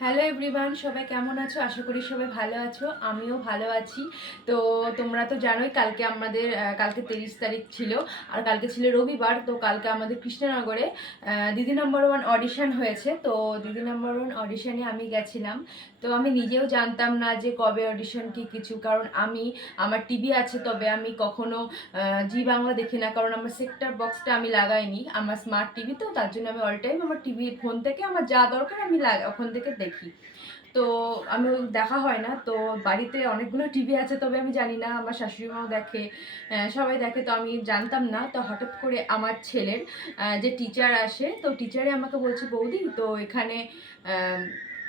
Hello everyone, সবাই কেমন আছো? আশা করি সবাই ভালো আছো। আমিও ভালো আছি। তো তোমরা তো জানোই কালকে আমাদের কালকে 23 তারিখ ছিল, আর কালকে ছিল রবিবার। তো কালকে আমাদের কৃষ্ণনগরে দিদি নাম্বার ওয়ান অডিশন হয়েছে। তো দিদি নাম্বার ওয়ান অডিশনে আমি গেছিলাম। তো আমি নিজেও জানতাম না যে কবে অডিশন কি কিছু, কারণ আমার টিভি আছে, তবে আমি কখনো জি বাংলা দেখি না, কারণ আমার সেক্টর বক্সটা আমি লাগাইনি। আমার স্মার্ট টিভি, তো তার জন্য আমি অল টাইম আমার টিভি ফোন থেকে আমার যা দরকার আমি ওখান থেকে দেখি। তো আমি দেখা হয় না। তো বাড়িতে অনেকগুলো টিভি আছে, তবে আমি জানি না, আমার শাশুড়ি মাও দেখে, সবাই দেখে, তো আমি জানতাম না। তো হঠাৎ করে আমার ছেলের যে টিচার আসে, তো টিচারে আমাকে বলছে, বৌদি তো এখানে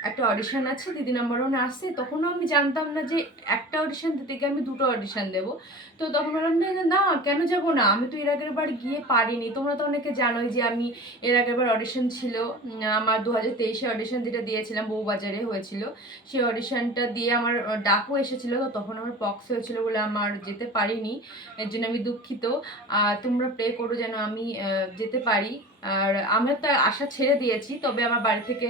একটা অডিশন আছে, দিদি নাম্বার ওয়ানে আসছে। তখনও আমি জানতাম না যে একটা অডিশন দিতে গিয়ে আমি দুটো অডিশন দেবো। তো তখন বললাম না, কেন যাব না, আমি তো এর আগের বার গিয়ে পারিনি। তোমরা তো অনেকে জানোই যে আমি এর আগের বার অডিশন ছিল, আমার 2023-এ অডিশন যেটা দিয়েছিলাম বউবাজারে হয়েছিল, সেই অডিশনটা দিয়ে আমার ডাকও এসেছিলো। তো তখন আমার পক্স হয়েছিল বলে আমার যেতে পারিনি, এর জন্য আমি দুঃখিত। তোমরা প্রে করো যেন আমি যেতে পারি। আর আমি তো আশা ছেড়ে দিয়েছি, তবে আমার বাড়ি থেকে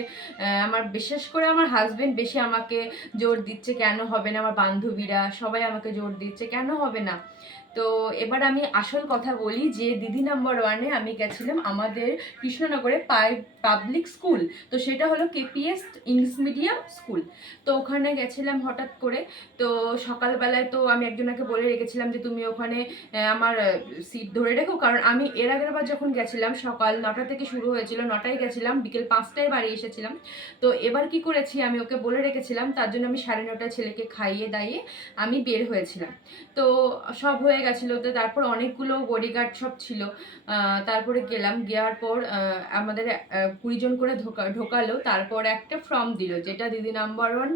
আমার বিশেষ করে আমার হাজবেন্ড বেশি আমাকে জোর দিচ্ছে, কেন হবে না, আমার বান্ধবীরা সবাই আমাকে জোর দিচ্ছে কেন হবে না। তো এবার আমি আসল কথা বলি যে দিদি নাম্বার ওয়ানে আমি গেছিলাম আমাদের কৃষ্ণনগরে পাবলিক স্কুল। তো সেটা হলো কেপিএস ইংলিশ মিডিয়াম স্কুল। তো ওখানে গেছিলাম হঠাৎ করে। তো সকালবেলায় তো আমি একজনকে বলে রেখেছিলাম যে তুমি ওখানে আমার সিট ধরে রেখো, কারণ আমি এর আগের বার যখন গেছিলাম সকাল 9টা থেকে শুরু হয়েছিল, 9টায় গেছিলাম, বিকেল 5টায় বাড়ি এসেছিলাম। তো এবার কি করেছি, আমি ওকে বলে রেখেছিলাম, তার জন্য আমি 9:30টায় ছেলেকে খাইয়ে দাইয়ে আমি বের হয়েছিলাম। তো সব হয়ে গেছিলো। তো তারপর অনেকগুলো বডিগার্ড সব ছিল। তারপরে গেলাম, যাওয়ার পর আমাদের 20 জন করে ঢোকালো। তারপর একটা ফর্ম দিল, যেটা দিদি নাম্বার ওয়ান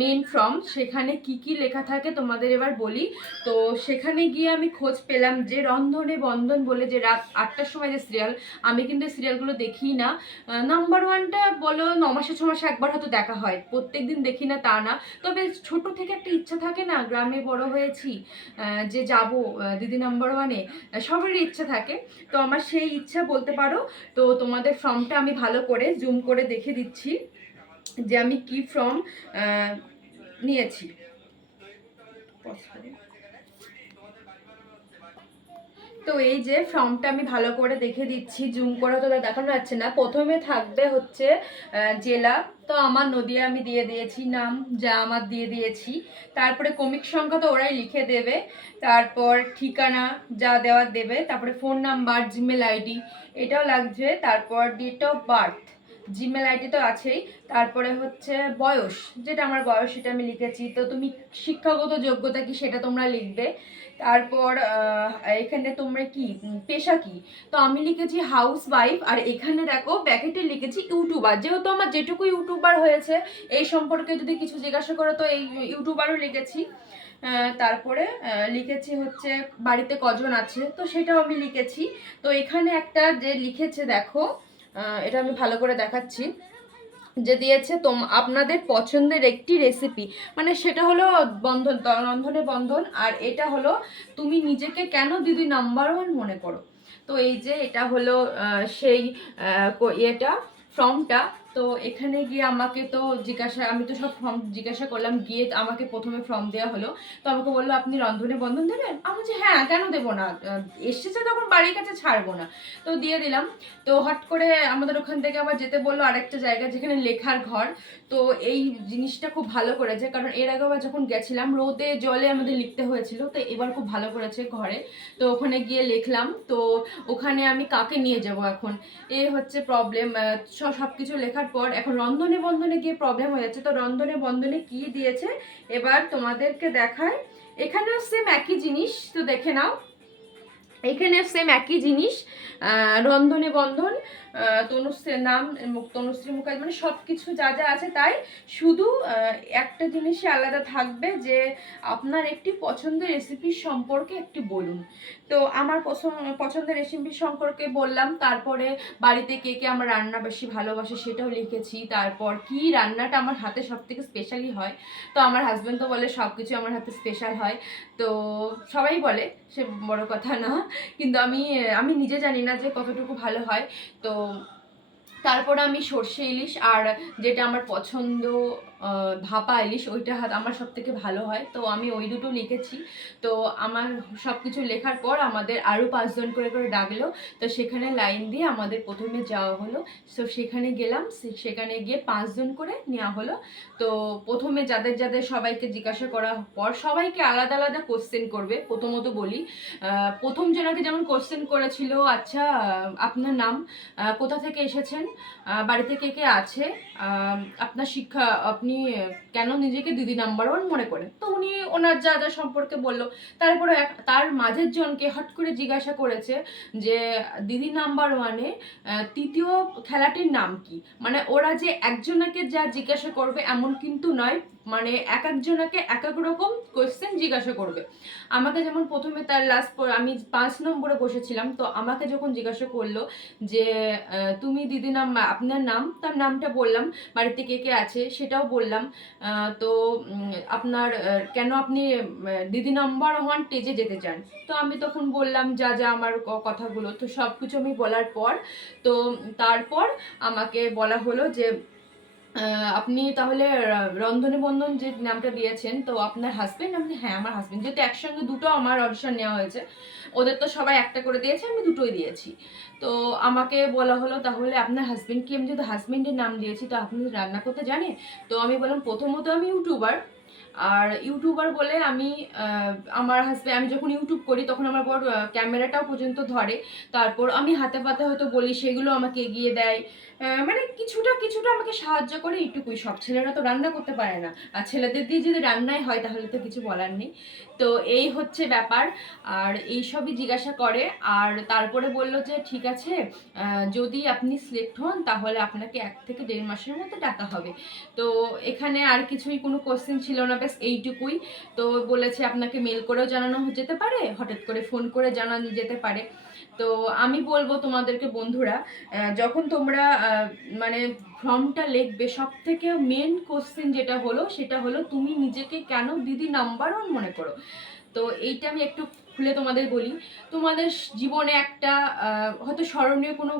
মেন ফর্ম। সেখানে কি কি লেখা থাকে তোমাদের এবার বলি। তো সেখানে গিয়ে আমি খোঁজ পেলাম যে রন্ধনে বন্ধন বলে যে রাত 8টার সময় যে সিরিয়াল, আমি কিন্তু সিরিয়ালগুলো দেখি না। নাম্বার ওয়ানটা বলো 9 মাসে 6 মাসে একবার হয়তো দেখা হয়, প্রত্যেক দিন দেখি না তা না। তবে ছোট থেকে একটা ইচ্ছা থাকে না, গ্রামে বড় হয়েছি, যে যাব দিদি নাম্বার ওয়ানে, সবারই ইচ্ছা থাকে। তো আমার সেই ইচ্ছা বলতে পারো। তো তোমাদের ফর্মটা আমি ভালো করে জুম করে দেখে দিচ্ছি যে আমি কি ফর্ম নিয়েছি। তো এই যে ফর্মটা আমি ভালো করে দেখে দিচ্ছি, জুম করে তো দেখানো যাচ্ছে না। প্রথমে থাকবে হচ্ছে জেলা, তো আমার নদিয়া আমি দিয়ে দিয়েছি, নাম যা আমার দিয়ে দিয়েছি। তারপরে ক্রমিক সংখ্যা তো ওরাই লিখে দেবে। তারপর ঠিকানা যা দেওয়ার দেবে। তারপরে ফোন নাম্বার, জিমেল আইডি এটাও লাগছে। তারপর date of birth, Gmail ID তো আছেই। তারপরে হচ্ছে বয়স, যেটা আমার বয়স সেটা আমি লিখেছি। তো তুমি শিক্ষাগত যোগ্যতা কি সেটা তোমরা লিখবে। তারপর এখানে তোমরা কি পেশা কি, তো আমি লিখেছি হাউস ওয়াইফ। আর এখানে দেখো ব্যাকেটে লিখেছি ইউটিউবার, যেহেতু আমার যেটুকু ইউটিউবার হয়েছে এই সম্পর্কে যদি কিছু জিজ্ঞাসা করো তো এই ইউটিউবারও লিখেছি। তারপরে লিখেছি হচ্ছে বাড়িতে কজন আছে, তো সেটাও আমি লিখেছি। তো এখানে একটা যে লিখেছে দেখো, এটা আমি ভালো করে দেখাচ্ছি, যে দিয়েছে আপনাদের পছন্দের একটি রেসিপি, মানে সেটা হলো বন্ধন, রন্ধনে বন্ধন। আর এটা হলো তুমি নিজেকে কেন দিদি নাম্বার ওয়ান মনে করো। তো এই যে এটা হলো সেই ইয়েটা, ফর্মটা। তো এখানে গিয়ে আমাকে তো আমি তো সব ফর্ম জিজ্ঞাসা করলাম, গিয়ে আমাকে প্রথমে ফর্ম দেওয়া হলো। তো আমাকে বললো আপনি রন্ধনে বন্ধন দেবেন। আমি বলছি হ্যাঁ, কেন দেবো না, এসেছে তখন বাড়ির কাছে, ছাড়বো না। তো দিয়ে দিলাম। তো হট করে আমাদের ওখান থেকে আবার যেতে বললো আরেকটা জায়গা যেখানে লেখার ঘর। তো এই জিনিসটা খুব ভালো করেছে, কারণ এর আগে আবার যখন গেছিলাম রোদে জলে আমাদের লিখতে হয়েছিল, তো এবার খুব ভালো করেছে ঘরে। তো ওখানে গিয়ে লিখলাম। তো ওখানে আমি কাকে নিয়ে যাব এখন, এই হচ্ছে প্রবলেম। সব কিছু লেখার পর এখন রন্ধনে বন্ধনে গিয়ে প্রবলেম হয়ে যাচ্ছে। তো রন্ধনে বন্ধনে কি দিয়েছে এবার তোমাদেরকে দেখায়। এখানেও সেম একই জিনিস, তো দেখে নাও। এখানে সেম একই জিনিস, রন্ধনে বন্ধন, তনুশ্রীর নাম, তনুশ্রী মুখার্জি, মানে সব কিছু যা যা আছে তাই। শুধু একটা জিনিসই আলাদা থাকবে, যে আপনার একটি পছন্দের রেসিপি সম্পর্কে একটি বলুন। তো আমার পছন্দের রেসিপি সম্পর্কে বললাম। তারপরে বাড়িতে কে কে আমার রান্না বেশি ভালোবাসে সেটাও লিখেছি। তারপর কি রান্নাটা আমার হাতে সব থেকে স্পেশালি হয়, তো আমার হাজব্যান্ড তো বলে সব কিছু আমার হাতে স্পেশাল হয়। তো সবাই বলে, সে বড় কথা না, কিন্তু আমি আমি নিজে জানি না যে কতটুকু ভালো হয়। তো তারপরে আমি সর্ষে ইলিশ আর যেটা আমার পছন্দ ভাপা ইলিশ, ওইটা আমার সব থেকে ভালো হয়, তো আমি ওই দুটো লিখেছি। তো আমার সব কিছু লেখার পর আমাদের আরও 5 জন করে করে ডাকলো, তো সেখানে লাইন দিয়ে আমাদের প্রথমে যাওয়া হলো। তো সেখানে গেলাম, সেখানে গিয়ে 5 জন করে নেওয়া হলো। তো প্রথমে যাদের যাদের সবাইকে জিজ্ঞাসা করার পর সবাইকে আলাদা আলাদা কোশ্চেন করবে। প্রথমত বলি, প্রথম জনাকে যেমন কোশ্চেন করেছিল, আচ্ছা আপনার নাম, কোথা থেকে এসেছেন, বাড়িতে কে কে আছে, আপনার শিক্ষা, আপনি কেন নিজেকে দিদি নাম্বার 1 মনে করেন। তো উনি ওনার যা যা সম্পর্কে বললো। তারপরে তার মাঝের জনকে হট করে জিজ্ঞাসা করেছে যে দিদি নাম্বার 1-এ তৃতীয় খেলাটির নাম কি। মানে ওরা যে একজনকে যা জিজ্ঞাসা করবে এমন কিন্তু নয়, মানে এক একজনকে এক এক রকম কোয়েশ্চেন জিজ্ঞাসা করবে। আমাকে যেমন প্রথমে তার লাস্ট আমি 5 নম্বরে বসেছিলাম, তো আমাকে যখন জিজ্ঞাসা করলো যে তুমি দিদি নাম, আপনার নাম, তার নামটা বললাম, বাড়িতে কে কে আছে সেটাও বললাম। তো আপনার কেন আপনি দিদি নাম্বার 1 স্টেজে যেতে চান। তো আমি তখন বললাম যা যা আমার কথাগুলো, তো সব কিছু আমি বলার পর, তো তারপর আমাকে বলা হলো যে আপনি তাহলে রন্ধনে বন্ধন যে নামটা দিয়েছেন, তো আপনার হাজবেন্ড। আমি হ্যাঁ আমার হাজবেন্ড, যেহেতু একসঙ্গে দুটো আমার অডিশন নেওয়া হয়েছে, ওদের তো সবাই একটা করে দিয়েছে, আমি দুটোই দিয়েছি। তো আমাকে বলা হলো তাহলে আপনার হাজবেন্ড কি, আমি যেহেতু হাজবেন্ডের নাম দিয়েছি, তো আপনি রান্না করতে জানেন। তো আমি বললাম প্রথমত আমি ইউটিউবার, আর ইউটিউবার বলে আমি আমার হাজবেন্ড, আমি যখন ইউটিউব করি তখন আমার বর ক্যামেরাটাও পর্যন্ত ধরে, তারপর আমি হাতে পাতে হয়তো বলি, সেগুলো আমাকে এগিয়ে দেয়, মানে কিছুটা কিছুটা আমাকে সাহায্য করে, এইটুকুই। সব ছেলেরা তো রান্না করতে পারে না, আর ছেলেদের দিয়ে যদি রান্নাই হয় তাহলে তো কিছু বলার নেই। তো এই হচ্ছে ব্যাপার, আর এই সবই জিজ্ঞাসা করে। আর তারপরে বলল যে ঠিক আছে, যদি আপনি সিলেক্ট হন তাহলে আপনাকে 1 থেকে 1.5 মাসের মধ্যে টাকা হবে। তো এখানে আর কিছুই কোনো কোশ্চেন ছিল না, ব্যাস এইটুকুই। তো বলেছে আপনাকে মেল করেও জানানো যেতে পারে, হঠাৎ করে ফোন করে জানানো যেতে পারে। তো আমি বলবো তোমাদেরকে বন্ধুরা, যখন তোমরা মানে ফর্মটা লিখবে, সব থেকে মেন কোশ্চেন যেটা হলো সেটা হলো তুমি নিজেকে কেন দিদি নাম্বার 1 মনে করো। তো এইটা আমি একটু খুলে তোমাদের বলি। তোমাদের জীবনে একটা হয়তো স্মরণীয় কোনো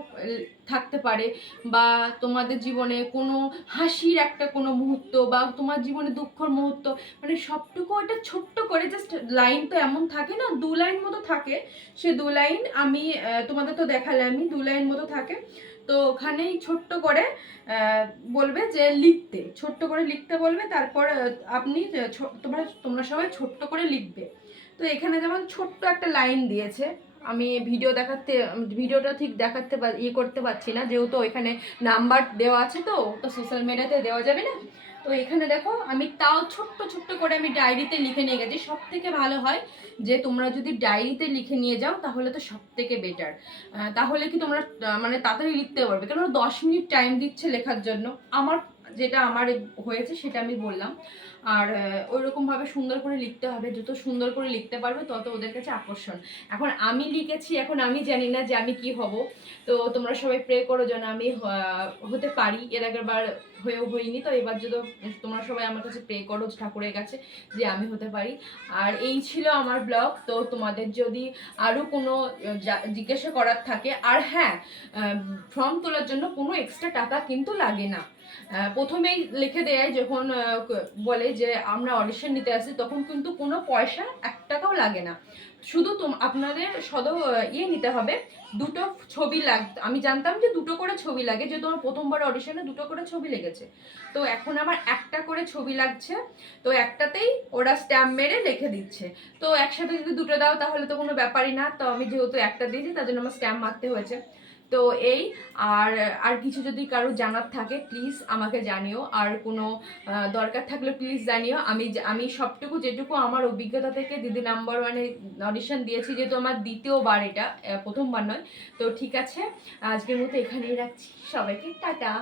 থাকতে পারে, বা তোমাদের জীবনে কোনো হাসির একটা কোনো মুহূর্ত, বা তোমার জীবনে দুঃখের মুহূর্ত, মানে সবটুকু এটা ছোট্ট করে জাস্ট লাইন তো এমন থাকে না, 2 লাইন মতো থাকে। সে 2 লাইন আমি তোমাদের তো দেখালে, আমি 2 লাইন মতো থাকে। তো ওখানেই ছোট্ট করে বলবে যে লিখতে, ছোট্ট করে লিখতে বলবে। তারপর আপনি তোমরা সবাই ছোট্ট করে লিখবে। তো এখানে যেমন ছোট্ট একটা লাইন দিয়েছে, আমি ভিডিওটা ঠিক দেখাতে করতে পারছি না, যেহেতু এখানে নাম্বার দেওয়া আছে, তো ওটা সোশ্যাল মিডিয়াতে দেওয়া যাবে না। তো এখানে দেখো আমি তাও ছোট্ট ছোট্ট করে আমি ডায়েরিতে লিখে নিয়ে গেছি। সব থেকে ভালো হয় যে তোমরা যদি ডায়েরিতে লিখে নিয়ে যাও তাহলে তো সব থেকে বেটার। তাহলে কি তোমরা মানে তাড়াতাড়ি লিখতে পারবে, কারণ 10 মিনিট টাইম দিচ্ছে লেখার জন্য। যেটা আমার হয়েছে সেটা আমি বললাম। আর ওইরকমভাবে সুন্দর করে লিখতে হবে, যত সুন্দর করে লিখতে পারবে তত ওদের কাছে আকর্ষণ। এখন আমি লিখেছি, এখন আমি জানি না যে আমি কি হব। তো তোমরা সবাই প্রে করো যেন আমি হতে পারি। এর আগের বার হয়েও হইনি, তো এবার যদি তোমরা সবাই আমার কাছে প্রে করো ঠাকুরের কাছে যে আমি হতে পারি। আর এই ছিল আমার ব্লগ। তো তোমাদের যদি আরও কোনো জিজ্ঞাসা করার থাকে, আর হ্যাঁ, ফর্ম তোলার জন্য কোনো এক্সট্রা টাকা কিন্তু লাগে না। প্রথমেই লিখে দেয় যখন বলে যে আমরা অডিশন নিতে আসি, তখন কিন্তু কোনো পয়সা 1 টাকাও লাগে না। শুধু আপনাদের নিতে হবে, 2টো ছবি আমি জানতাম যে 2টো করে ছবি লাগে, যেহেতু আমার প্রথমবার অডিশনে 2টো করে ছবি লেগেছে। তো এখন আমার 1টা করে ছবি লাগছে, তো একটাতেই ওরা স্ট্যাম্প মেরে লিখে দিচ্ছে। তো একসাথে যদি 2টো দাও তাহলে তো কোনো ব্যাপারই না, তো আমি যেহেতু একটা দিয়েছি তার জন্য আমার স্ট্যাম্প মারতে হয়েছে। তো এই, আর কিছু যদি কারো জানার থাকে প্লিজ আমাকে জানিও, আর কোনো দরকার থাকলে প্লিজ জানিও। আমি সবটুকু যেটুকু আমার অভিজ্ঞতা থেকে দিদি নাম্বার 1-এ অডিশন দিয়েছি, যেহেতু আমার দ্বিতীয়বার, এটা প্রথমবার নয়। তো ঠিক আছে, আজকের মতো এখানেই রাখছি, সবাইকে টাটা।